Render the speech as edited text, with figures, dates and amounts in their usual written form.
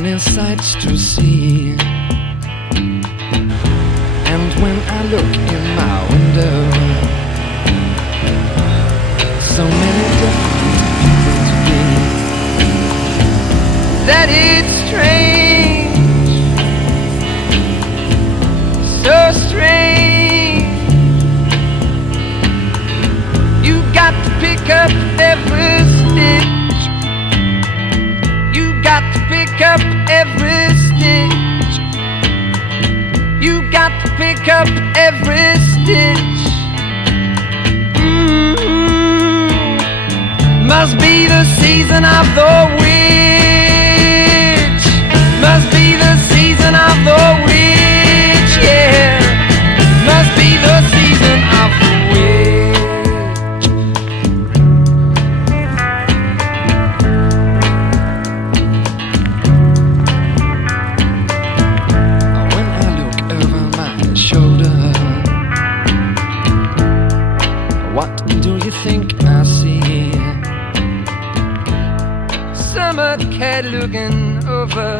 many sights to see. And when I look in my window, so many different people to be, that it's strange, so strange. You got to pick up every stitch. You got to pick up every stitch. You got to pick up every stitch. Must be the season of the witch. Must be the season of the witch, yeah. Must be the season of the witch. When I look over my shoulder, what do you think I see? Summer cat looking over